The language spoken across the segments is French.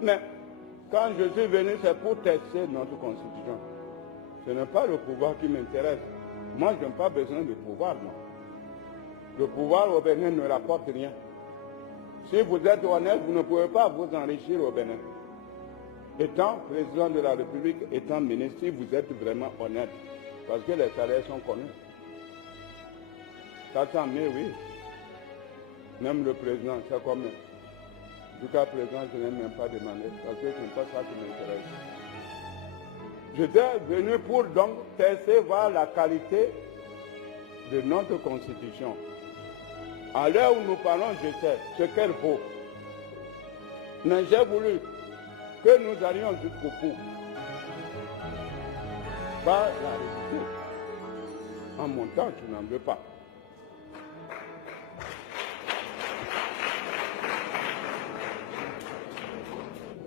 Mais quand je suis venu, c'est pour tester notre constitution. Ce n'est pas le pouvoir qui m'intéresse. Moi, je n'ai pas besoin de pouvoir, moi. Le pouvoir au Bénin ne rapporte rien. Si vous êtes honnête, vous ne pouvez pas vous enrichir au Bénin. Étant président de la République, étant ministre, si vous êtes vraiment honnête, parce que les salaires sont connus. 400 000, oui. Même le président, c'est combien? Jusqu'à présent, je n'ai même pas demandé, parce que ce n'est pas ça qui m'intéresse. J'étais venu pour donc tester, voir la qualité de notre constitution. À l'heure où nous parlons, je sais ce qu'elle vaut. Mais j'ai voulu que nous allions jusqu'au bout. Pas la réviser. En montant, tu n'en veux pas.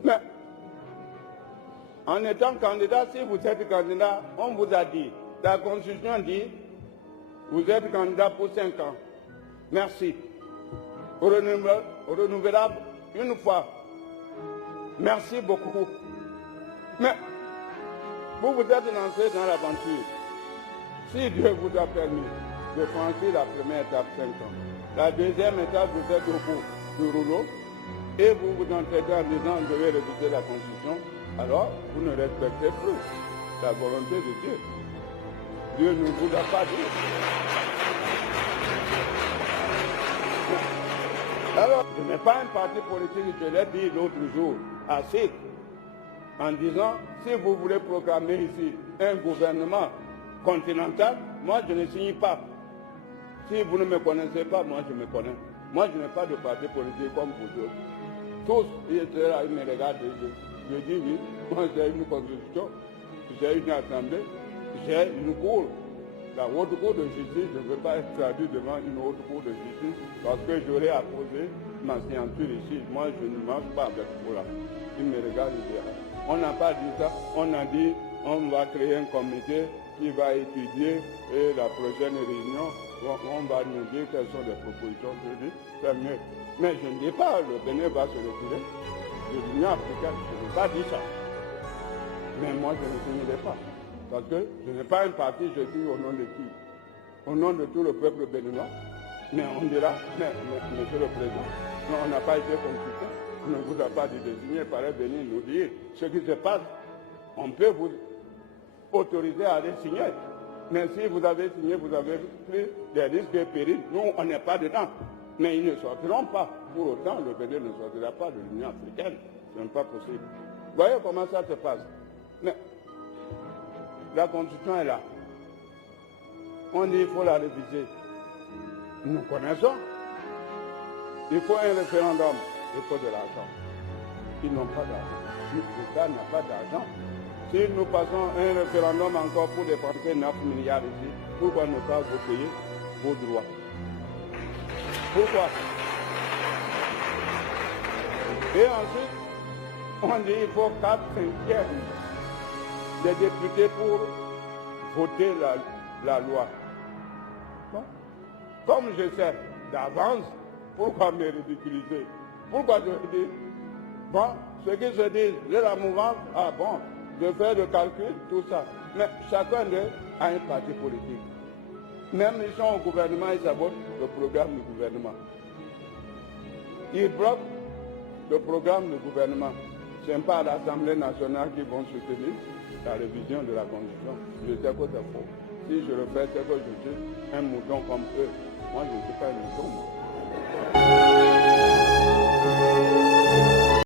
Mais, en étant candidat, si vous êtes candidat, on vous a dit, la Constitution dit, vous êtes candidat pour 5 ans. Merci. Renouvelable une fois. Merci beaucoup. Mais, vous vous êtes lancé dans l'aventure. Si Dieu vous a permis de franchir la première étape 5 ans, la deuxième étape, vous êtes au bout du rouleau, et vous vous entêtez en disant je vais réviser la Constitution, alors vous ne respectez plus la volonté de Dieu. Dieu ne vous a pas dit. Alors, je n'ai pas un parti politique, je l'ai dit l'autre jour, assez, en disant, si vous voulez proclamer ici un gouvernement continental, moi je ne signe pas. Si vous ne me connaissez pas, moi je me connais. Moi je n'ai pas de parti politique comme vous autres. Tous, ils étaient là, ils me regardent, je dis oui, moi j'ai une constitution, j'ai une assemblée, j'ai une cour. La haute cour de justice, je ne veux pas être traduit devant une haute cour de justice parce que j'aurais apposé ma signature ici. Moi, je ne marche pas avec vous là. Ils me regardent et disent, on n'a pas dit ça, on a dit, on va créer un comité qui va étudier et la prochaine réunion, on va nous dire quelles sont les propositions. Je dis, c'est mieux. Mais je ne dis pas, le Bénin va se retirer de l'Union africaine. Je n'ai pas dit ça. Mais moi, je ne signerai pas. Parce que je n'ai pas un parti, je suis au nom de qui? Au nom de tout le peuple béninois. Mais on dira, mais monsieur le président, non, on n'a pas été consulté, on ne vous a pas dit de signer, il fallait venir nous dire ce qui se passe. On peut vous autoriser à aller signer. Mais si vous avez signé, vous avez pris des risques et périls. Nous, on n'est pas dedans. Mais ils ne sortiront pas. Pour autant, le Bénin ne sortira pas de l'Union africaine. Ce n'est pas possible. Vous voyez comment ça se passe. Mais la Constitution est là. On dit qu'il faut la réviser. Nous connaissons. Il faut un référendum. Il faut de l'argent. Ils n'ont pas d'argent. L'État n'a pas d'argent. Si nous passons un référendum encore pour dépenser 9 milliards ici, pourquoi ne pas vous payer vos droits? Pourquoi? Et ensuite, on dit qu'il faut 4/5 des députés pour voter la loi. Bon. Comme je sais d'avance, pourquoi me ridiculiser? Pourquoi je dis, bon, ceux qui se disent de la mouvance, ah bon, de faire le calcul, tout ça. Mais chacun d'eux a un parti politique. Même ils sont au gouvernement, ils sabotent le programme du gouvernement. Ils bloquent le programme du gouvernement. Ce n'est pas à l'Assemblée nationale qu'ils vont soutenir la révision de la Constitution. Je sais que c'est faux. Si je le fais, c'est que je suis un mouton comme eux. Moi, je ne suis pas un mouton.